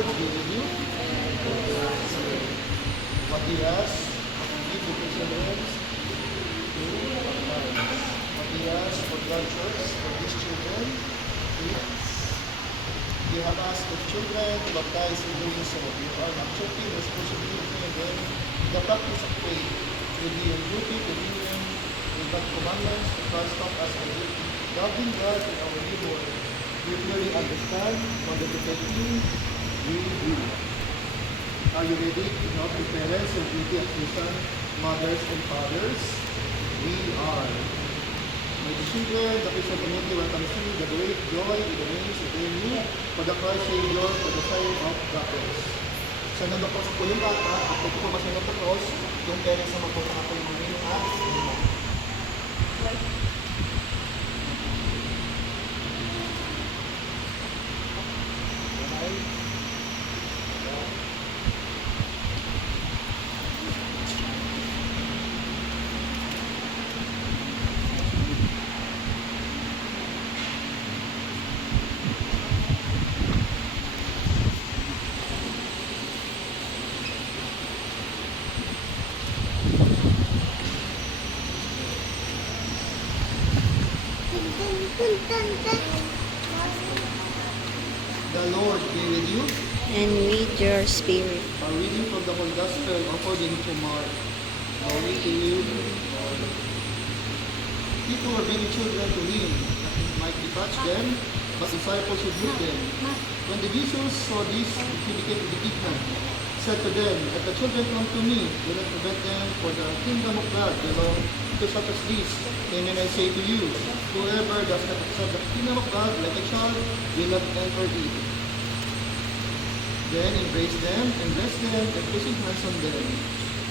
Lord be with you. Matias, give the children to baptize. Matias, for God church, for these children, you have asked the children to baptize in doing so. You are accepting responsibility and then the practice of faith will be your duty to union with God's commandments to construct us a duty. Loving God and our neighbor, you clearly understand what the protecting will do. Are you ready to help the parents of duty of Christian mothers and fathers? We are. My children, the Christian community welcomes you, the great joy in the names of you, for the Christ Savior, for the sign of the cross. Sa nagapos po yung bata, at kung po mas nagapos, yung parents naman po sa po yung mga yun at the Lord be with you. And with your spirit. A reading from the Holy Gospel according to Mark. Glory to you, Lord. People were bringing children to him, that he might touch them, but disciples rebuked them. When the Jesus saw this, he became indignant, said to them, "Let the children come to me, do not prevent them, for the kingdom of God belongs to such as this. Amen, I say to you, whoever does not accept the kingdom of God like a child will not enter it." Then embrace them and bless them and placing hands on them.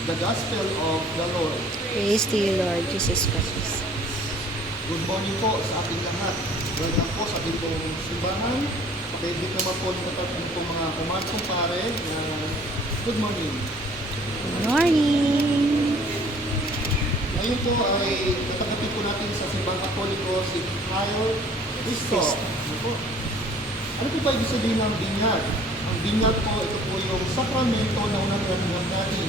The Gospel of the Lord. Praise to you, Lord Jesus Christ. Good morning po sa ating lahat. Welcome po sa ating pong simbahan. Pakibig naman po ng ating pong mga kumartong pare. Good morning. Good morning. Ngayon po ay tatanggapin po natin sa simbang katoliko si Kyle Cristo. Ano po ba ibig sabihin ng binyag? Ang binyag po, ito po yung sakramento na unang nangyayag natin.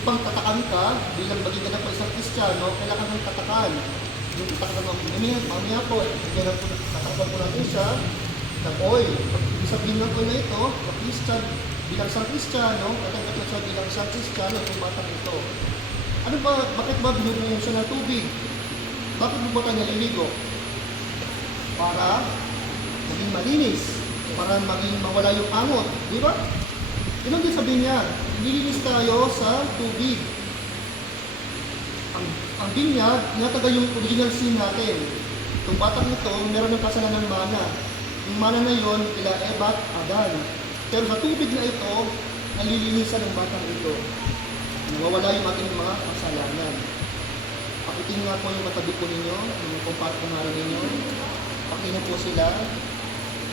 Upang tatakan ka, bilang maging ganap pa isang Kristiyano, kailangan ng tatakan. Yung tatakan ng mamaya po, tatakan po natin siya ng oil. Ibig sabihin ng oil na ito, bilang isang Kristiyano, tatanggap na siya bilang isang Kristiyano kung batang ito. Ano ba, bakit ba binubuhin siya ng tubig? Bakit mo ba tayo naliligo? Para maging malinis, para maging mawala yung angot, di ba? Yun ang din sabihin niya, nililinis tayo sa tubig. Ang binyag, tinatagal yung original sin natin. Itong batang ito, meron ng kasalanan ng mana. Yung mana na yon, kila Eva at Adan. Pero sa tubig na ito, nalilinisan ng batang ito. Nawawala yung ating mga kasalanan. Pakitingin nga po yung katabi po ninyo, yung kumpara ninyo. Pakinggan po sila.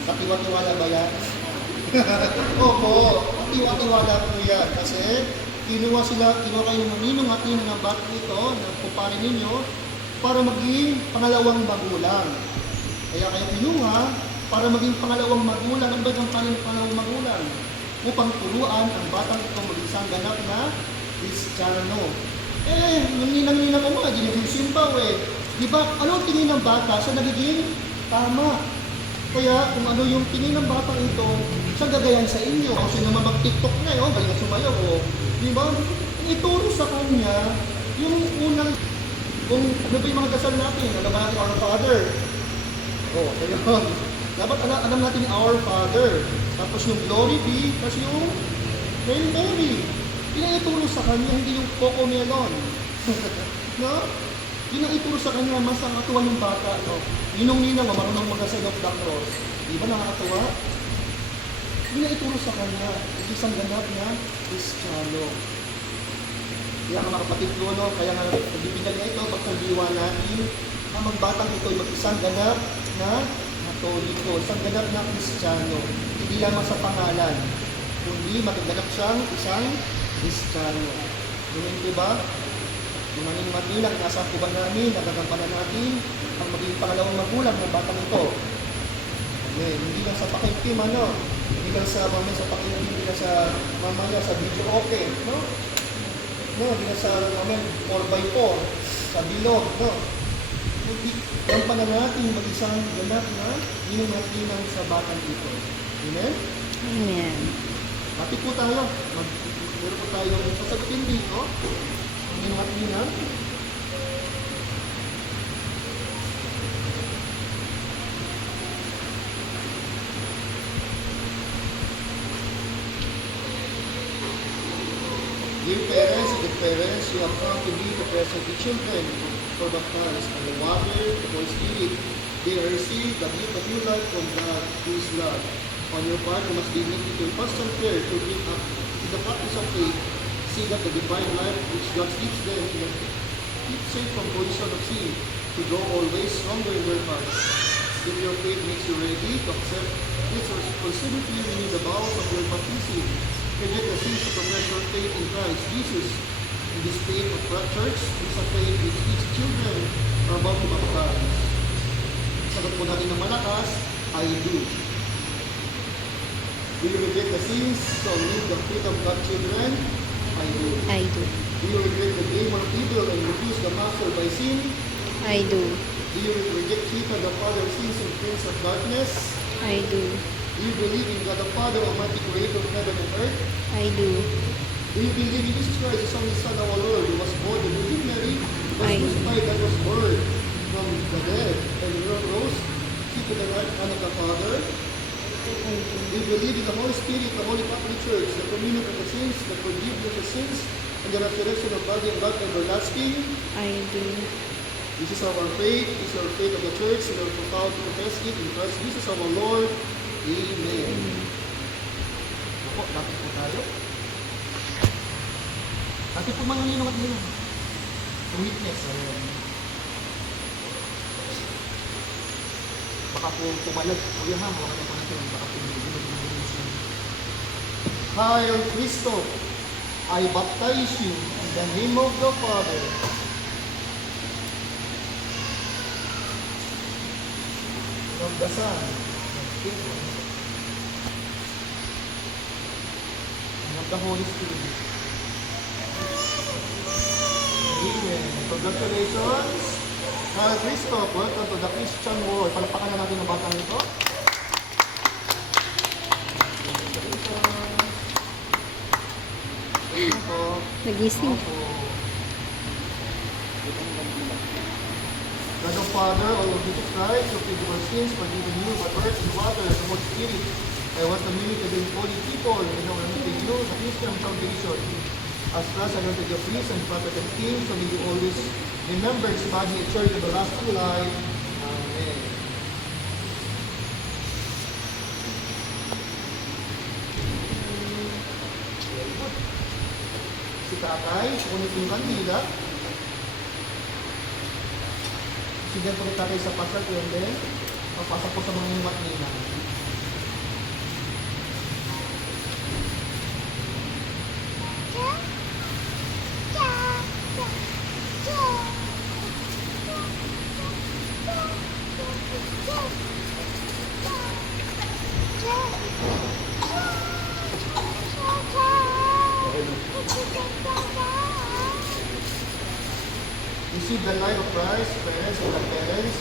Katiwa-tiwala ba yan? Opo, katiwa-tiwala po yan. Kasi kinuha kayo ng ninong at ninong ng batang ito, ng kumpara ninyo, para maging pangalawang magulang. Kaya kayo kinuha para maging pangalawang magulang. Ang bagang pangalawang magulang? Upang turuan ang batang ito mag-isang ganap na Kristiyano. Yung ninang-ninang ko mga, ginagsimbaw Di ba, ano ang tingin ng bata sa nagiging tama? Kaya kung ano yung tingin ng bata ito, siya gagayan sa inyo. Kung siya naman mag-tiktok na galing na sumayaw Di ba? Ituro sa kanya yung unang, kung ano ba yung mga dasal natin, alam ba natin Our Father? Ayun. Dapat alam natin Our Father. Tapos yung Glory be, tapos yung Hail Mary. Ituro sa kanya, hindi yung Coco Melon. No? Yun ang ituro sa kanya, mas nakakatuwa yung bata. No? Ninong-ninang, marunong mag-sign of the cross. Di ba nakakatuwa? Yun ang ituro sa kanya, isang ganap na Kristiyano. Kaya mga kapatid ko, no? Kaya nga, pagbibigyan niya ito, pagsandiwa natin, ang magbatang ito ay mag-isang ganap na Katoliko, isang ganap na Kristiyano. Hindi lamang sa pangalan, kundi magaganap siyang isang Kristiyano. Ganun diba? Yung maging magulang, nasa kuban namin, nagagampanan natin ang maging pangalawang magulang ng batang ito. Hindi lang sa pakimkim, Hindi ka sa mamaya sa pakinig, hindi ka sa mamaya sa video okay, no? No, hindi ka sa mamaya 4x4, sa bilog, no? Hindi, ang pala natin mag-isang ganap na ninong at ninang sa batang ito. Amen? Amen. Pati po tayo. Meron po tayong sasagutin dito. Ang ninong at ninang. Dear parents and good parents, you have come to me to present the children for baptized and the water, the Holy Spirit. They receive the gift of new life from God, who is love. On your part, you must be making your constant prayer to bring up to the practice of faith. See that the divine life which God gives them can keep safe from pollution of sin, to grow always stronger in their hearts. If your faith makes you ready to accept this responsibility within the bowels of your baptism, reject the sins to profess your faith in Christ Jesus. In this faith of church, this is a faith which each children are about to baptize. Sagot po natin ng malakas, I do. Do you reject the sins to live the faith of God's children? I do. I do. Do you regret the game of evil and refuse the master by sin? I do. Do you reject Satan, the father of sins and prince of darkness? I do. Do you believe in God the Father, Almighty Creator of heaven and earth? I do. Do you believe in Jesus Christ, the only Son of our Lord, who was born of the Virgin Mary, was I do. crucified, and was buried from the dead, and rose, seated at the right hand of the Father? I do. Do you believe in the Holy Spirit, the Holy Catholic Church, the communion of the saints, the forgiveness of sins, and the resurrection of body and life everlasting? I do. This is our faith, this is our faith of the church, and we are proud to confess it in Christ Jesus our Lord. Amen. Ako, bakit po tayo? Bakit po mga ninong at ninong? Witness. Baka po pumalag. Kuya ha, hawakan na po natin. Baka po hindi. Hail Cristo, I baptize you in the name of the Father, of the Son, and of the Holy Spirit. Amen. Congratulations. Hail Cristo, welcome to the Christian world. Palapakan na natin ang batang ito. Ito. Nagising. God the Father, O Lord Jesus Christ, who forgive our sins, forgiven you by earth and water, and the Holy Spirit, and what the community of the holy people, and our anointed you, the Christian foundation. As Christ anointed the priest and prophet and king, so may you always remember his body and church of the lasting life. Amen. Si tatay, kunit yung kandila. Sige po ni tatay sa pasal, and then, papasok po sa mga imat nila. Receive the light of Christ, parents and grandparents.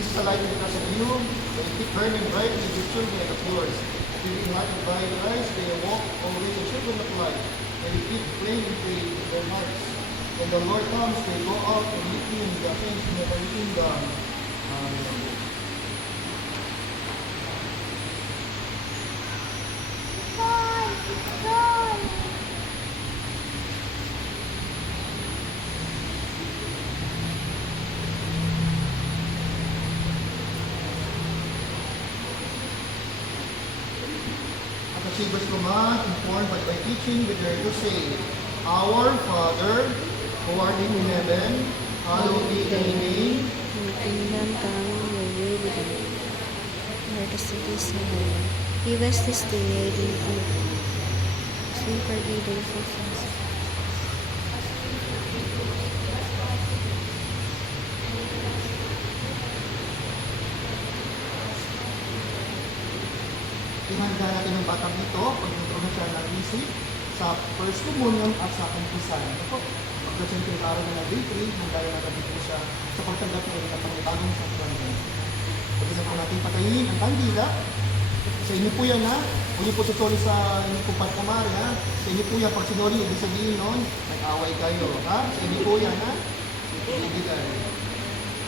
This is the light because of you. They keep burning brightly in your children and of yours. Being enlightened by Christ, they walk always in children of light, and they keep praying in faith in their hearts. When the Lord comes, they go out and meet him in the things never kingdom. Amen. At the Savior's command, informed by teaching, we dare to say, Our Father, who art in heaven, hallowed be thy name. Your kingdom come, your will be done. Let us do this in heaven. Give us this day our daily bread. As we forgive those who sin. ihanda natin yung batang ito pag nagkaroon na siya ng isip sa first communion at sa kumpisan. Ito po, pagkasente yung araw na day 3, handa natin dito siya sa pagtanggap ng ilang pangitagong sa Kriyente. Pwede na po natin patayin ang kandila. Sa inyo po yan ha. Huwag niyo po susoli sa inyo po pagkamari ha. Sa inyo po yan. Pag sinoli, ibig sabihin nun, nag-away kayo ha. Sa inyo po yan ha. Ibigay.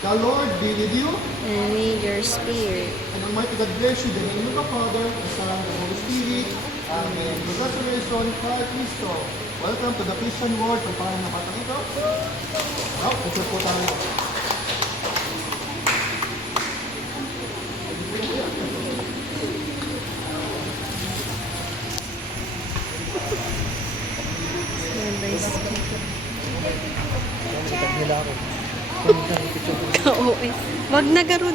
The Lord be with you. And with your spirit. And Almighty God bless you. The name of the Father, the Son, and the Holy Spirit. Amen. The resurrection, Christ Cristo. Welcome to the Christian world. Pagpahan ng batang ito. Well, picture po tayo. Step by step. Nila ako. Oo eh. Wag na garud.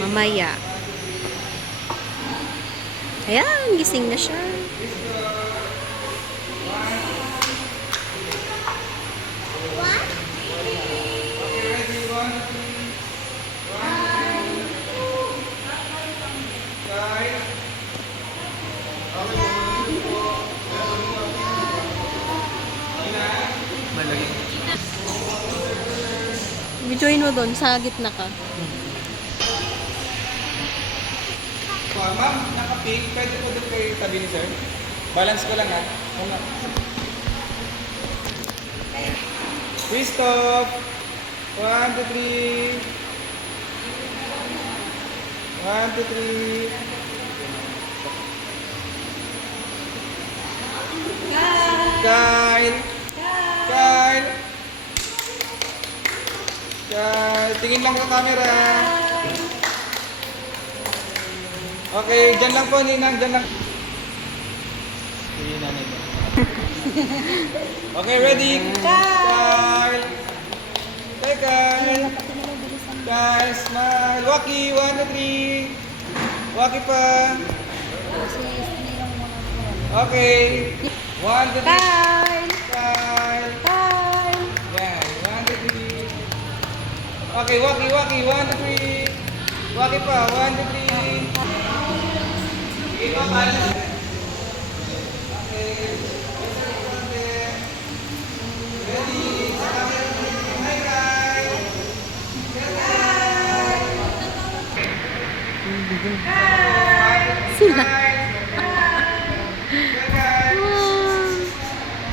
Mamaya. Ayan, gising na siya. I-join mo doon, sa gitna ka. Ma'am, naka-pink. Pwede po doon kayo tabi ni sir. Balance ko lang ha. Please stop. 1, 2, 3. 1, 2, 3. Kyle. Kyle. Kyle. Tingin lang sa camera. Okay, dyan lang po, Ninang. Dyan lang. Sige, nanay mo. Okay, ready? Kyle. Hey, Kyle. Kyle, smile. Waki, 1, 2, 3. Waki pa. Okay. 1, 2, 3. Kyle! Kyle. Kyle! Yan, 1, 2, 3. Okay, Waki, Waki, 1, 2, 3. Waki pa, 1, 2, 3. Sige po, Kyle. Okay. Ready? Sa camera. Hi, Kyle. Kyle. Sila.